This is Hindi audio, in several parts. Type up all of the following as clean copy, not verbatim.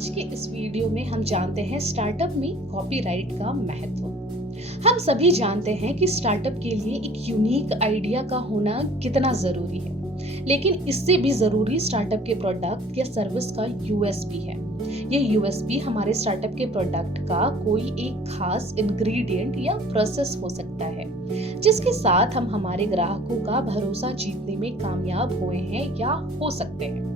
आज के इस वीडियो में हम जानते हैं स्टार्टअप में कॉपीराइट का महत्व। हम सभी जानते हैं कि स्टार्टअप के लिए एक यूनिक आइडिया का होना कितना जरूरी है, लेकिन इससे भी जरूरी स्टार्टअप के प्रोडक्ट या सर्विस का यूएसपी है। ये यूएसपी हमारे स्टार्टअप के प्रोडक्ट का कोई एक खास इंग्रेडिएंट या प्रोसेस हो सकता है, जिसके साथ हम हमारे ग्राहकों का भरोसा जीतने में कामयाब हुए हैं या हो सकते हैं।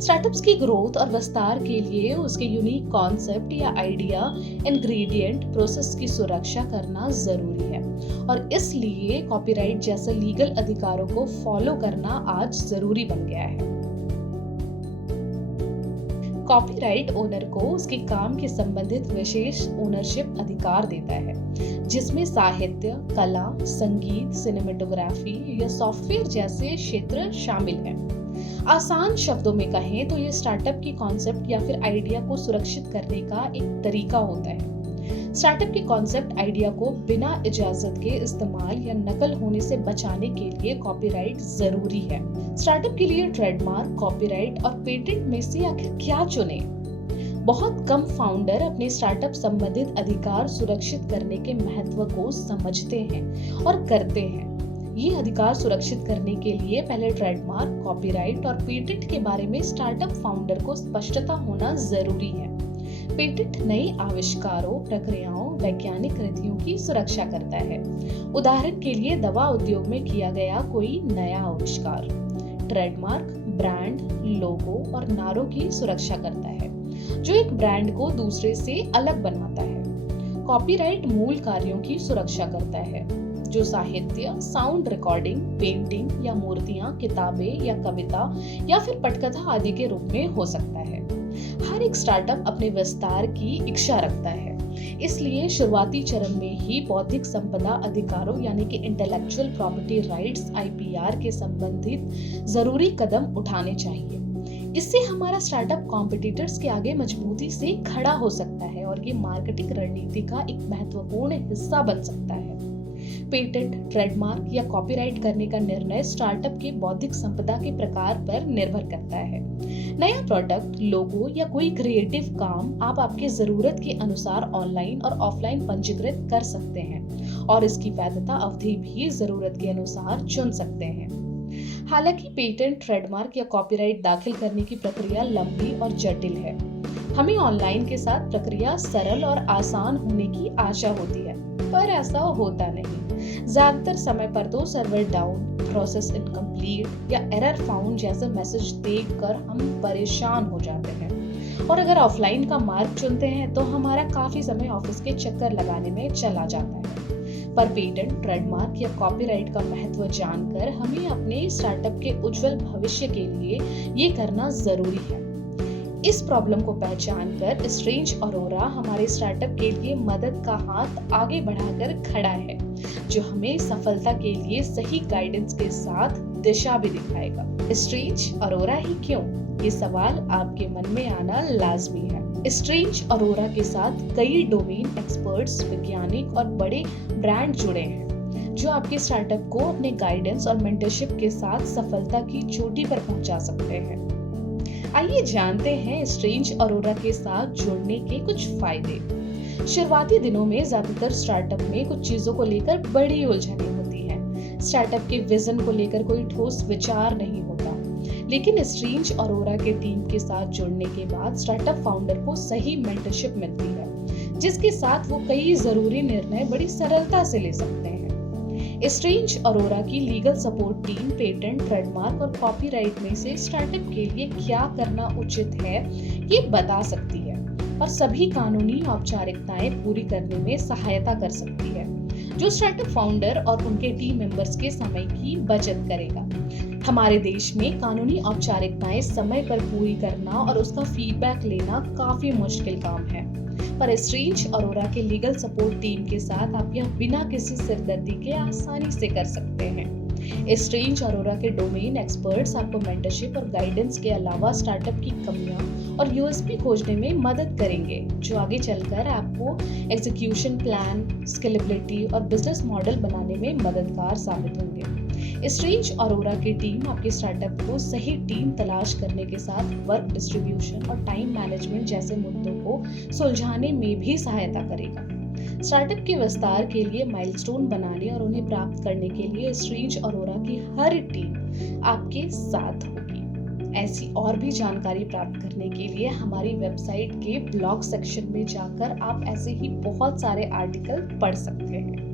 स्टार्टअप्स की ग्रोथ और विस्तार के लिए उसके यूनिक कॉन्सेप्ट या आइडिया, इंग्रेडिएंट, प्रोसेस की सुरक्षा करना जरूरी है और इसलिए कॉपीराइट जैसे लीगल अधिकारों को फॉलो करना आज जरूरी बन गया है। कॉपीराइट ओनर को उसके काम के संबंधित विशेष ओनरशिप अधिकार देता है, जिसमें साहित्य, कला, संगीत, सिनेमेटोग्राफी या सॉफ्टवेयर जैसे क्षेत्र शामिल हैं। आसान शब्दों में कहें तो ये स्टार्टअप की कॉन्सेप्ट या फिर आइडिया को सुरक्षित करने का एक तरीका होता है। स्टार्टअप की कॉन्सेप्ट आइडिया को बिना इजाजत के इस्तेमाल या नकल होने से बचाने के लिए कॉपीराइट जरूरी है। स्टार्टअप के लिए ट्रेडमार्क, कॉपीराइट और पेटेंट में से आखिर क्या चुने? बहुत कम फाउंडर अपने स्टार्टअप संबंधित अधिकार सुरक्षित करने के महत्व को समझते हैं और करते हैं। ये अधिकार सुरक्षित करने के लिए पहले ट्रेडमार्क, कॉपीराइट और पेटेंट के बारे में स्टार्टअप फाउंडर को स्पष्टता होना जरूरी है। पेटेंट नए आविष्कारों, प्रक्रियाओं, वैज्ञानिक कृतियों की सुरक्षा करता है। उदाहरण के लिए दवा उद्योग में किया गया कोई नया आविष्कार। ट्रेडमार्क ब्रांड, लोगो और नारों की सुरक्षा करता है, जो एक ब्रांड को दूसरे से अलग बनाता है। कॉपीराइट मूल कार्यों की सुरक्षा करता है, जो साहित्य, साउंड रिकॉर्डिंग, पेंटिंग या मूर्तियां, किताबें या कविता या फिर पटकथा आदि के रूप में हो सकता है। हर एक स्टार्टअप अपने विस्तार की इच्छा रखता है, इसलिए शुरुआती चरण में ही बौद्धिक संपदा अधिकारों यानी कि इंटेलेक्चुअल प्रॉपर्टी राइट्स (IPR) के संबंधित जरूरी कदम उठाने चाहिए। इससे हमारा स्टार्टअप कॉम्पिटिटर्स के आगे मजबूती से खड़ा हो सकता है और ये मार्केटिंग रणनीति का एक महत्वपूर्ण हिस्सा बन सकता है। पेटेंट, ट्रेडमार्क या कॉपीराइट करने का निर्णय स्टार्टअप के बौद्धिक संपदा के प्रकार पर निर्भर करता है। नया प्रोडक्ट, लोगो या कोई क्रिएटिव काम आप आपके जरूरत के अनुसार ऑनलाइन और ऑफलाइन पंजीकृत कर सकते हैं और इसकी वैधता अवधि भी जरूरत के अनुसार चुन सकते हैं। हालांकि पेटेंट, ट्रेडमार्क या कॉपीराइट दाखिल करने की प्रक्रिया लंबी और जटिल है। हमें ऑनलाइन के साथ प्रक्रिया सरल और आसान होने की आशा होती है, पर ऐसा होता नहीं। ज्यादातर समय पर तो सर्वर डाउन, प्रोसेस इनकम्प्लीट या एरर फाउंड जैसे मैसेज देखकर हम परेशान हो जाते हैं और अगर ऑफलाइन का मार्ग चुनते हैं तो हमारा काफी समय ऑफिस के चक्कर लगाने में चला जाता है। पर पेटेंट, ट्रेडमार्क या कॉपीराइट का महत्व जानकर हमें अपने स्टार्टअप के उज्जवल भविष्य के लिए ये करना जरूरी है। इस प्रॉब्लम को पहचानकर स्ट्रेंज अरोरा हमारे स्टार्टअप के लिए मदद का हाथ आगे बढ़ाकर खड़ा है, जो हमें सफलता के लिए सही गाइडेंस के साथ दिशा भी दिखाएगा। स्ट्रेंज अरोरा ही क्यों? ये सवाल आपके मन में आना लाजमी है। स्ट्रेंज अरोरा के साथ कई डोमेन एक्सपर्ट्स, वैज्ञानिक और बड़े ब्रांड जुड़े हैं, जो आपके स्टार्टअप को अपने गाइडेंस और मेंटरशिप के साथ सफलता की चोटी पर पहुंचा सकते हैं। आइए जानते हैं स्ट्रेंज अरोरा के साथ जुड़ने के कुछ फायदे। शुरुआती दिनों में ज्यादातर स्टार्टअप में कुछ चीजों को लेकर बड़ी उलझनें होती हैं। स्टार्टअप के विजन को लेकर कोई ठोस विचार नहीं होता, लेकिन स्ट्रेंज अरोरा के टीम के साथ जुड़ने के बाद स्टार्टअप फाउंडर को सही मेंटरशिप मिलती है, जिसके साथ वो कई जरूरी निर्णय बड़ी सरलता से ले सकते हैं। स्ट्रेंज अरोरा की legal support team patent, trademark और कॉपीराइट में से स्टार्टअप के लिए क्या करना उचित है ये बता सकती है और सभी कानूनी औपचारिकताएं पूरी करने में सहायता कर सकती है, जो स्टार्टअप फाउंडर और उनके टीम मेंबर्स के समय की बचत करेगा। हमारे देश में कानूनी औपचारिकताएं समय पर पूरी करना और उसका फीडबैक लेना काफी मुश्किल काम है, पर स्ट्रेंज अरोरा के लीगल सपोर्ट टीम के साथ आप यह बिना किसी सिरदर्दी के आसानी से कर सकते हैं। स्ट्रेंज अरोरा के डोमेन एक्सपर्ट्स आपको मेंटरशिप और गाइडेंस के अलावा स्टार्टअप की कमियां और यूएसपी खोजने में मदद करेंगे, जो आगे चलकर आपको एग्जीक्यूशन प्लान, स्केलेबिलिटी और बिजनेस मॉडल बनाने में मददगार साबित होंगे। स्ट्रेंज अरोरा की टीम आपके स्टार्टअप को सही टीम तलाश करने के साथ वर्क डिस्ट्रीब्यूशन और टाइम मैनेजमेंट जैसे मुद्दों को सुलझाने में भी सहायता करेगा। स्टार्टअप के विस्तार के लिए माइलस्टोन बनाने और उन्हें प्राप्त करने के लिए स्ट्रेंज अरोरा की हर टीम आपके साथ होगी। ऐसी और भी जानकारी प्राप्त करने के लिए हमारी वेबसाइट के ब्लॉग सेक्शन में जाकर आप ऐसे ही बहुत सारे आर्टिकल पढ़ सकते हैं।